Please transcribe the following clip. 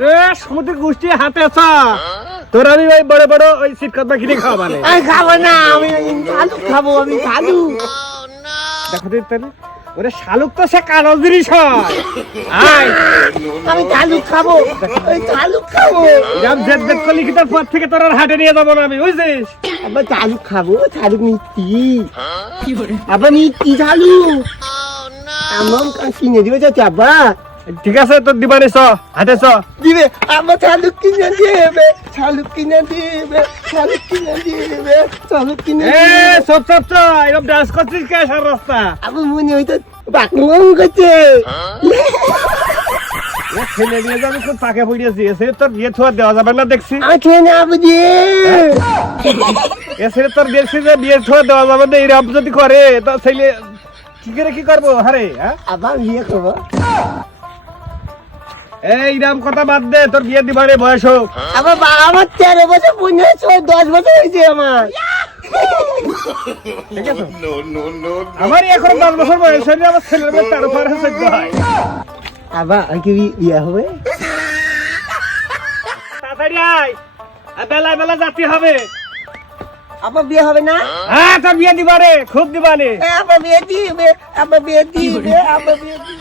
রে সমুদ্র গোষ্ঠী হাতে আছা। তোর আমি ওই বড় বড় ওই সিট কাট কিনে খাওয়া মানে আমি খাব না আমি শালুক খাব আমি শালুক। দেখো তো তাহলে ওরে শালুক তো সে কারও জিনিস হয়। আয়। আমি শালুক খাব ওই শালুক খাব। যাম জেদ জেদ করলি কি তোর পর থেকে তোর আর হাটে নিয়ে যাব না আমি বুঝছিস? আবার শালুক খাব শালুক মিষ্টি। আবার মিষ্টি শালুক। আমার কাছে কিনে দিবে চাচা আব্বা। ঠিক আছে তোর দিবানি চ হাতে চ। দিবে আমার শালুক কিনে দেবে শালুক কিনে দিবে শালুক কিনে দিবে শালুক কিনে এ সব সব চ এরকম ডান্স করছিস কে সার রাস্তা? আমার মনে হইতো বাকুম করছে। ছেলে নিয়ে যাবি খুব পাকে পড়িয়েছি এসে তোর বিয়ে থোয়া দেওয়া যাবে না দেখছি। আমি খেয়ে নেব দিয়ে এসে তোর দেখছি যে বিয়ে থোয়া দেওয়া যাবে না এরকম যদি করে তো ছেলে কি করে কি করব? হারে হ্যাঁ? আবার বিয়ে করব। এই রাম কথা বাদ দে তোর বিয়ে দিবারে বয়স হোক। আমার বাবা আমার তেরো বছর পনেরো দশ বছর হয়েছে আমার। ঠিক আমার এখন দশ বছর বয়স হয়নি আমার ছেলের মেয়ে তেরো পার চোদ্দ হয় আবার কি বিয়ে হবে? তাড়াতাড়ি আয়। বেলা বেলা যাতে হবে। আবার বিয়ে হবে না? হ্যাঁ তোর বিয়ে দিবারে খুব দিবানে এ, আবার বিয়ে দিবে আবার বিয়ে দিবে আবার বিয়ে দিবে।